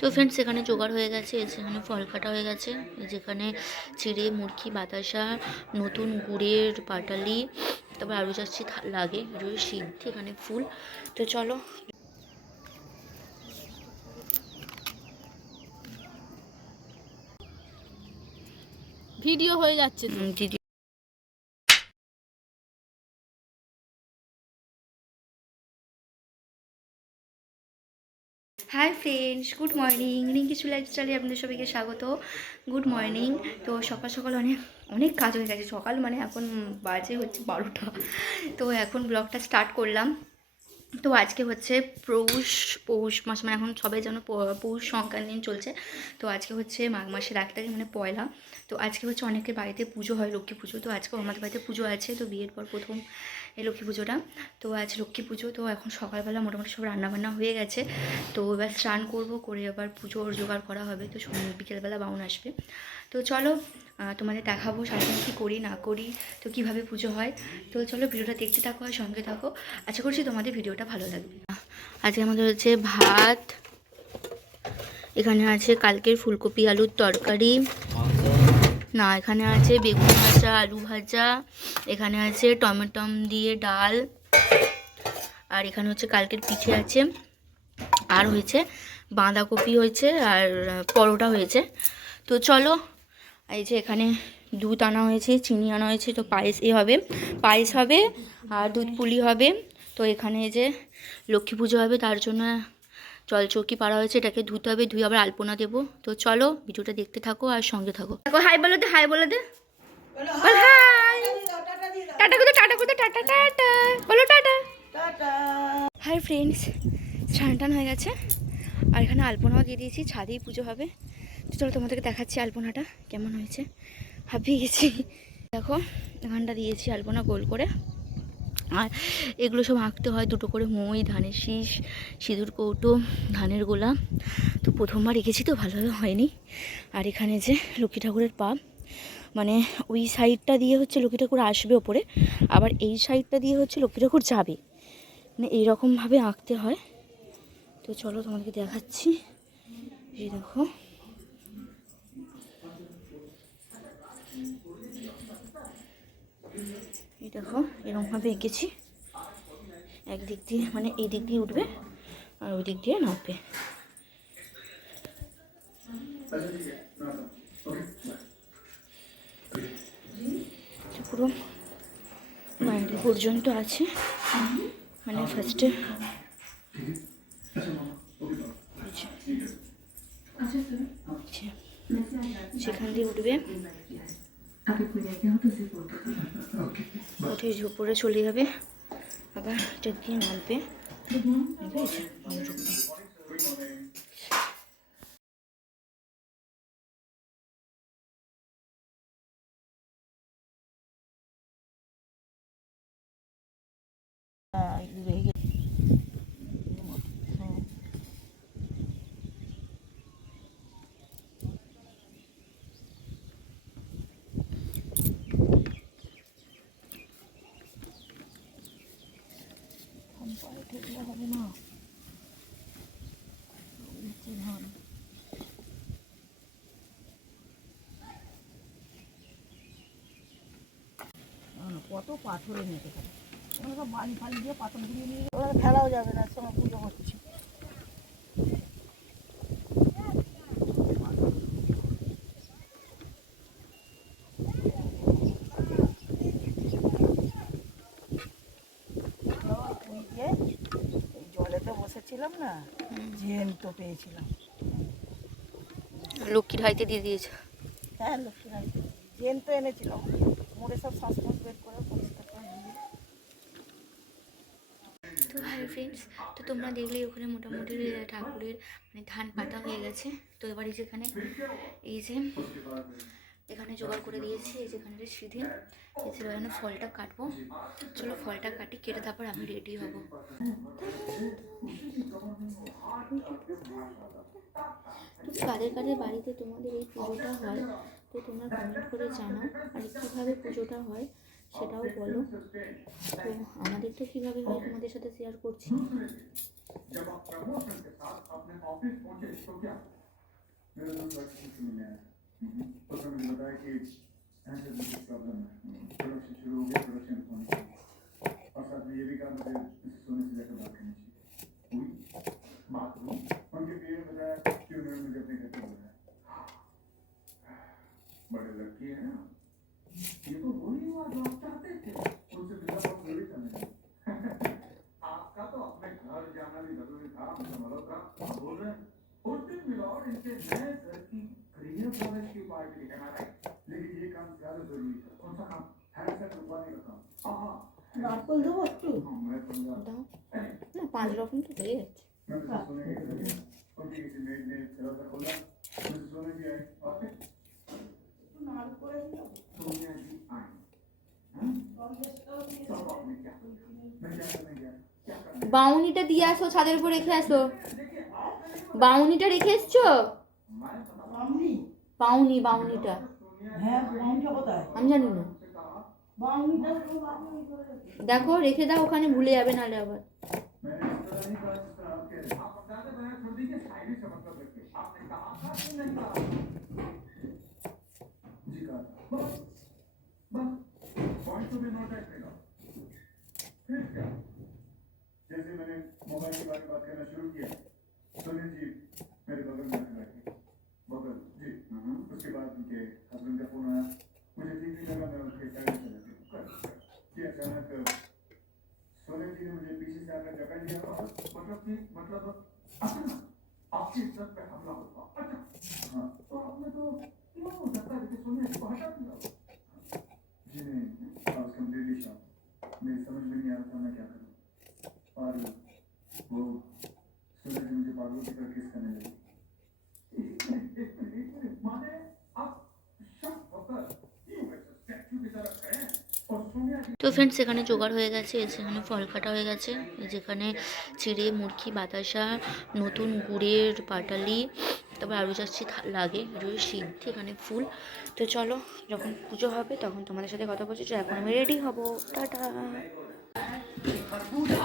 তো ফ্রেন্ডস এখানে জোগাড় হয়ে গেছে, যেখানে ফল কাটা হয়ে গেছে, যেখানে চিড়ে, মুরগি, বাতাসা, নতুন গুড়ের পাটালি, তারপর আলু চাচ্ছি লাগে, সিদ্ধি, এখানে ফুল। তো চলো ভিডিও হয়ে যাচ্ছে দিদি। Hi friends, good morning. রিঙ্কিচু লাইফস্টাইলে আপনাদের সবাইকে স্বাগত। Good morning. তো সকাল সকাল অনেক অনেক কাজ হয়ে গেছে। সকাল মানে এখন বাজে হচ্ছে 12টা। তো এখন ব্লগটা স্টার্ট করলাম। তো আজকে হচ্ছে পৌষ মাস, মানে এখন সবাই যেন পৌষ সংক্রান্তি চলছে। তো আজকে হচ্ছে মাঘ মাসের 1 তারিখ, মানে পয়লা। তো আজকে হচ্ছে অনেকের বাড়িতে পুজো হয়, লক্ষ্মী পুজো। তো আজকেও আমাদের বাড়িতে পুজো আছে। তো বিয়ের পর প্রথম এই লক্ষ্মী পুজোটা। তো আজ লক্ষ্মী পুজো। তো এখন সকালবেলা মোটামুটি সব রান্নাবান্না হয়ে গেছে। তো এবার স্নান করবো, করে আবার পুজোর জোগাড় করা হবে। তো বিকেলবেলা বাউন আসবে। তো চলো তোমাদের দেখাবো সারাদিন কী করি না করি, তো কীভাবে পুজো হয়। তো চলো ভিডিওটা দেখতে থাকো আর সঙ্গে থাকো। আশা করছি তোমাদের ভিডিওটা ভালো লাগবে। আজকে আমাদের হচ্ছে ভাত, এখানে আছে কালকের ফুলকপি আলুর তরকারি, না এখানে আছে বেগুন ভাজা, আলু ভাজা, এখানে আছে টমেটম দিয়ে ডাল, আর এখানে হচ্ছে কালকের পিঠে আছে, আর হয়েছে বাঁধাকপি হয়েছে, আর পরোটা হয়েছে। তো চলো, এই যে এখানে দুধ আনা হয়েছে, চিনি আনা হয়েছে। তো পায়েস হবে আর দুধ পুলি হবে। তো এখানে যে লক্ষ্মী পুজো হবে, তার জন্য জল চৌকি পাড়া হয়েছে, এটাকে ধুতে হবে, ধুয়ে আবার আলপনা দেবো। তো চলো ভিডিওটা দেখতে থাকো আর সঙ্গে থাকো। দেখো হাই বলো দে, হাই বলো দে, বল হাই। টাটা কোথায়, টাটা কোথায়, টাটা টাটা বলো, টাটা। হাই ফ্রেন্ডস, স্নান টান হয়ে গেছে আর এখানে আলপনাও দিয়ে দিয়েছি, ছাদেই পুজো হবে। তো চলো তোমাদেরকে দেখাচ্ছি আলপনাটা কেমন হয়েছে। হাঁপিয়ে গেছি। দেখো এখানটা দিয়েছি আলপনা গোল করে, আর এগুলো সব আঁকতে হয়। দুটো করে মই, ধানের শীষ, সিঁদুর কৌটো, ধানের গোলা। তো প্রথমবার এঁকেছি, তো ভালোভাবে হয়নি। আর এখানে যে লক্ষ্মী ঠাকুরের পা, মানে ওই সাইডটা দিয়ে হচ্ছে লক্ষ্মী ঠাকুর আসবে ওপরে, আবার এই সাইডটা দিয়ে হচ্ছে লক্ষ্মী ঠাকুর যাবে, মানে এইরকমভাবে আঁকতে হয়। তো চলো তোমাদেরকে দেখাচ্ছি। এই দেখো, এই দেখো এরকমভাবে এঁকেছি। একদিক দিয়ে মানে এই দিক দিয়ে উঠবে আর ওই দিক দিয়ে নামবে। পুরো বাইরে পর্যন্ত আছে, মানে ফার্স্টে সেখান দিয়ে উঠবে, উঠে উপরে চলে যাবে, আবার এটা দিয়ে নামবে। ঠিক আছে, হবে না, কত পাথরে মেখে থাকে, ওরা বালি ফালি দিয়ে পাথর দিয়ে নিয়ে ওরা ফেলাও যাবে না, সময় পুজো করছি। জলেতে বসেছিলাম না, জ্যান্ত পেয়েছিলাম। লক্ষ্মীর হাইতে দিয়ে দিয়েছে। হ্যাঁ লক্ষ্মীর হাইতে জ্যান্ত এনেছিলাম, মোড়ে সব শ্বাস বের করে পরিষ্কার করে দিয়ে। তো হাই ফ্রেন্ডস, তো তোমরা দেখলেই ওখানে মোটামুটি ঠাকুরের মানে ধান পাতা হয়ে গেছে। তো এবারে যেখানে এই যে এখানে জোগাড় করে দিয়েছি, এই যেখানে সিঁধে, এছাড়া এখানে ফলটা কাটবো। চলো ফলটা কাটি, কেটে তারপর আমি রেডি হব। তো কাদের কাদের বাড়িতে তোমাদের এই পুজোটা হয়, তো তোমরা কমেন্ট করে জানাও, আর কীভাবে পুজোটা হয় সেটাও বলো। তো আমাদেরটা কীভাবে হয় তোমাদের সাথে শেয়ার করছি। जब आप प्रमोशन के साथ अपने ऑफिस पहुंचे तो क्या मेरे दोस्त डॉक्टर से मिलने आया उसने मुझे बताया कि ऐसे कुछ प्रॉब्लम है प्रोडक्शन शुरू हो गया प्रोडक्शन होने चाहिए और साथ में ये भी कहा मुझे सोने से लेकर बात करनी चाहिए हुई बात हुई उनके पीए ने बताया कि उन्होंने मुझे अपने घर पे बुलाया बड़े लड़की है ना ये तो वही हुआ जो आप चाहते थे उनसे मिलना बहुत जरूरी था मुझे आपका तो अपने घर जाना भी जरूरी था मल्होत्रा आप बोल रहे हैं उस दिन मिलौर इनके नए घर की क्रिया कॉलेज की पार्टी दिखाना है लेकिन ये काम ज्यादा जरूरी था कौन सा काम है सर रुकवाने का काम हाँ नारकोल देবো একটু मैं समझा দাও না 5 রকম তো হয়ে যাচ্ছে मैं तो सोने के घर गया उनकी किसी मेड ने दरवाजा खोला मुझे सोने भी आई और फिर सोनिया जी आई सब आपने क्या मैं क्या करने गया क्या करने বাউনিটা দিয়ে আসো, ছাদের উপর রেখে আসো। বাউনিটা রেখে এসছো? বাউনি বাউনিটা হ্যাঁ বাউনিটা কোথায় আমি জানি না। বাউনিটা দেখো রেখে দাও, ওখানে ভুলে যাবে নাহলে আবার। मैंने इस तरह नहीं कहा जिस तरह आप कह रहे हैं आप बताते मैंने छोड़ दी कि शायरी से मतलब रखिए आपने कहा था कि नहीं कहा जी कहा बस बस point to be noted फिर क्या जैसे मैंने मोबाइल के बारे में बात करना शुरू किया सुनील जी मेरे बगल में आके बैठे बगल जी उसके बाद उनके हस्बैंड का फोन आया मुझे ठीक नहीं लगा मैं उनके साइड में चला गया कि अचानक सोनिया जी ने मुझे पीछे से आकर जकड़ लिया और मतलब अचानक आपकी इज्जत पे हमला हुआ अच्छा हाँ तो आपने तो क्यों हो सकता है कि सोनिया जी को हटा दिया जी नहीं आई वाज कंप्लीटली शॉक मेरी समझ में नहीं आ रहा था मैं क्या करूं और वो सोनिया जी मुझे पागलों की तरह किस करने लगी माने आप शक होकर यूं वैसे स्टैचू की तरह खड़े हैं और सोनिया जी তো ফ্রেন্ডস এখানে জোগাড় হয়ে গেছে, সেখানে ফল কাটা হয়ে গেছে, যেখানে চিড়ে মুরগি বাতাসা নতুন গুড়ের পাটালি, তারপর আলু চাচ্ছি লাগে রুই সিদ্ধি, এখানে ফুল। তো চলো যখন পুজো হবে তখন তোমাদের সাথে কথা বলছি। এখন আমি রেডি হব, টাটা।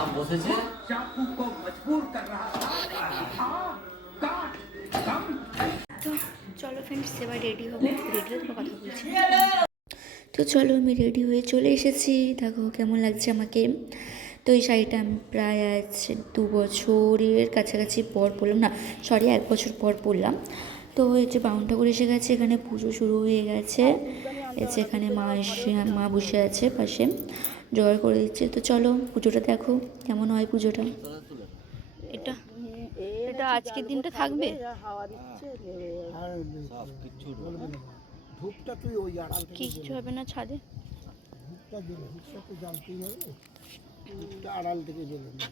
आप বসেছে चाकू को मजबूर कर रहा था काट कम তো চলো ফ্রেন্ডস এবার রেডি হবো, রেডি হয়ে তোমার কথা বলছি। তো চলো আমি রেডি হয়ে চলে এসেছি, দেখো কেমন লাগছে আমাকে। তো এই শাড়িটা আমি প্রায় আজ 2 বছরের কাছাকাছি পর পরলাম, না সরি 1 বছর পর পরলাম। তো এই যে বাউন ঠাকুর এসে গেছে, এখানে পুজো শুরু হয়ে গেছে, এই যে এখানে মা বসে আছে পাশে জোগাড় করে দিচ্ছে। তো চলো পুজোটা দেখো কেমন হয় পুজোটা। এটা এটা আজকের দিনটা থাকবে। হাওয়া দিচ্ছে সব কিছু ধূপটা তুই ওই আড়াল থেকে কিছু হবে না ছাদে। ধূপটা দিলে ধূপটা তো জ্বালতেই হবে ধূপটা আড়াল থেকে জ্বলে না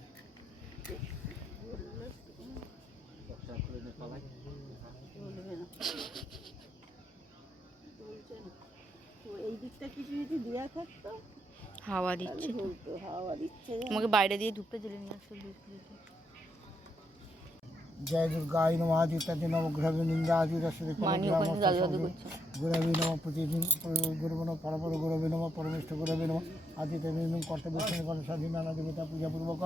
জ্বলবে না চলছে না তো এই দিকটা কিছু যদি দেওয়া থাকতো হাওয়া দিচ্ছে তো, জ্বলতো হাওয়া দিচ্ছে তোমাকে বাইরে দিয়ে ধূপটা জ্বেলে নিয়ে আসতে হবে। जय दुर्गाय नमः आदित्य नमः ग्रहे निंदाजुर श्री मानी ओपन दादू दादू করছে। गुरवे नमः प्रतिदिन गुरुवन परपर गुरवे नमः परमेष्ठ गुरवे नमः आदित्य निम कर्तव्य स्वाधीन नाना देवता पूजा पूर्वक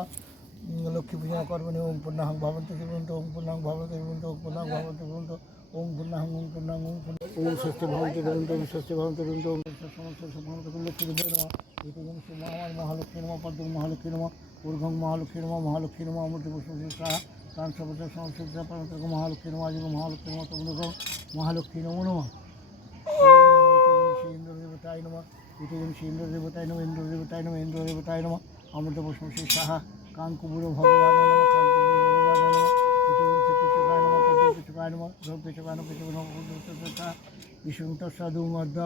लक्ष्मी पूजा कर्मणि ओम पूर्णाहं भवन्तु शिवन्तु ओम पूर्णाहं भवन्तु शिवन्तु ओम पूर्णाहं भवन्तु शिवन्तु ओम पूर्णाहं ओम पूर्णाहं ओम षष्ठी भवन्तु शिवन्तु ओम षष्ठी भवन्तु शिवन्तु ओम समस्त भवन्तु लक्ष्मी देवे नमः इतिगं श्रीमामर महालक्ष्मी नमः पद्म महालक्ष्मी नमः ऊर्ध्वं महालक्ष्मी नमः महालक्ष्मी नमः अमृत पुष्प स्वाहा प्राण सबसे संस्कृत परंतु महालक्ष्मी नमः आजीव महालक्ष्मी नमः तुमको महालक्ष्मी नमो नमः इंद्र देवताय नमः इतिगं इंद्र देवताय नमः इंद्र देवताय नमः इंद्र देवताय नमः अमृत पुष्प स्वाहा कांकुबुर भगवान नमः कांकुबुर भगवान नमः इतिगं पिचकाय नमः पिचकाय नमः पिचकाय नमः विष्णुत साधु मध्य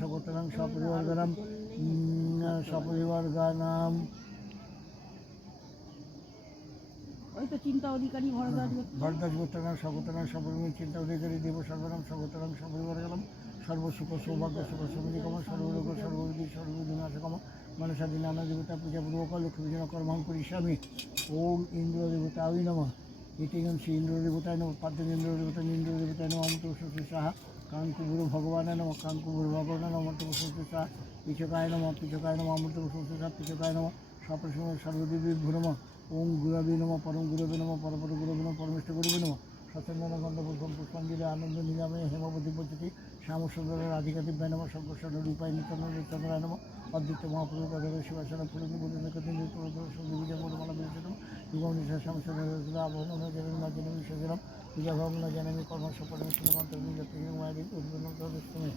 सगोत्रं सपरिवारगणं सपरिवारगणं ওই তো চিন্তা অধিকারী ভরদাস গোত্রনাম সগোত্রনাম সপরিবার চিন্তা অধিকারী দেব সর্বনাম সগোত্রনাম সপরিবার গেলাম সর্বসুখ সৌভাগ্য সুখ সমৃদ্ধিকম সর্বলোক সর্ববিধি সর্ববিধি নাশকম মনসাদি নানা দেবতা পূজা পূর্বক লক্ষ্মী পূজা কর্মাং করিষ্যামি ওম ইন্দ্র দেবতায় নমঃ ইতিগম শ্রী ইন্দ্র দেবতায় নমঃ পাদ্ম ইন্দ্র দেবতায় ইন্দ্র দেবতায় নমঃ অমৃত পুষ্প সাহা কাঙ্কুবুর ভগবান নমঃ কাঙ্কুবুর ভগবান নমঃ অমৃত পুষ্প সাহা পিচকায় নমঃ অমৃত পুষ্প সাহা পিচকায় নমঃ সর্বদেবী ভূনমঃ ওম গুরবে নমঃ পরম গুরবে নমঃ পরপর গুরবে নমঃ পরমেষ্ঠ গুরবে নমঃ সচন্দন গন্ধ পুষ্পম পুষ্পাঞ্জলি আনন্দ নিলামে হেমবতী পদ্ধতি শ্যামসুন্দর রাধিকাদিব্যায় নমঃ শঙ্কর্ষণ রূপায় নিত্যচন্দ্রায় নমঃ অদ্বিত্য মহাপ্রভু পদবে শিবাসন ফুলনি বুদ্ধি বিজয় মূলমালা বিরোচন যুগম নিশা শ্যামসুন্দর আবহন জনম জনম বিশ্বজনম পূজা ভবন জনমী কর্মস্ব পরমেশ্বর মন্ত্র মায়ের উদ্বোধন তদস্তমে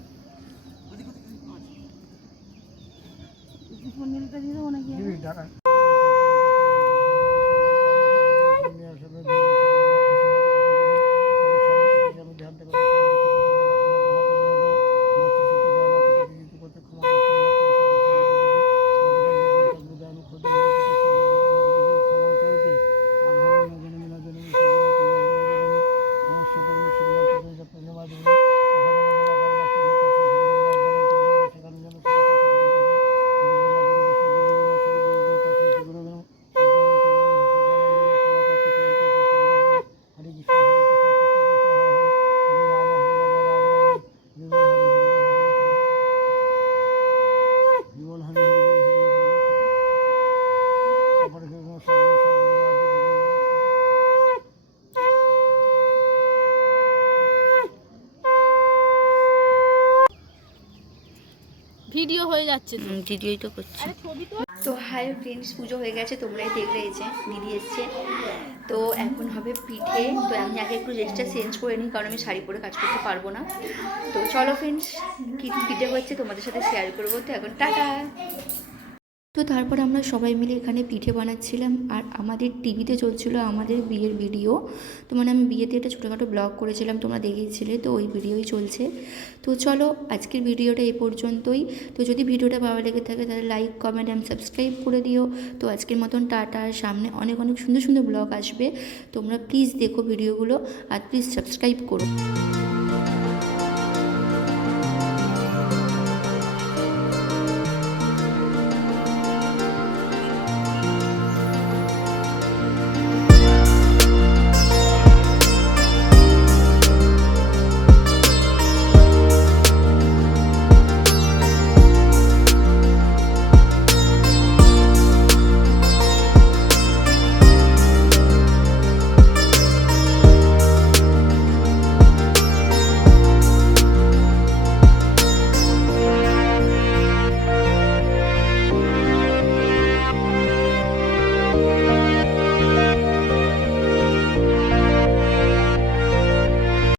দাঁড়ান ভিডিও হয়ে যাচ্ছে তো। ভিডিওই তো করছি। তো হাই ফ্রেন্ডস, পুজো হয়ে গেছে, তোমরাই দেখলে এই যে দিদি এসছে। তো এখন হবে পিঠে। তো আমি আগে একটু ড্রেসটা চেঞ্জ করে নিই, কারণ আমি শাড়ি পরে কাজ করতে পারবো না। তো চলো ফ্রেন্ডস, কী পিঠে হচ্ছে তোমাদের সাথে শেয়ার করবো। তো এখন টাটা। তো তারপর আমরা সবাই মিলে এখানে পিঠে বানাচ্ছিলাম, আর আমাদের টিভিতে চলছিল আমাদের বিয়ের ভিডিও। তো মানে আমি বিয়েতে একটা ছোটোখাটো ব্লগ করেছিলাম, তোমরা দেখেছিলে, তো ওই ভিডিওই চলছে। তো চলো আজকের ভিডিওটা এই পর্যন্তই। তো যদি ভিডিওটা ভালো লেগে থাকে তাহলে লাইক, কমেন্ট অ্যান্ড সাবস্ক্রাইব করে দিও। তো আজকের মতন টাটা। সামনে অনেক অনেক সুন্দর সুন্দর ব্লগ আসবে, তোমরা প্লিজ দেখো ভিডিওগুলো, আর প্লিজ সাবস্ক্রাইব করো।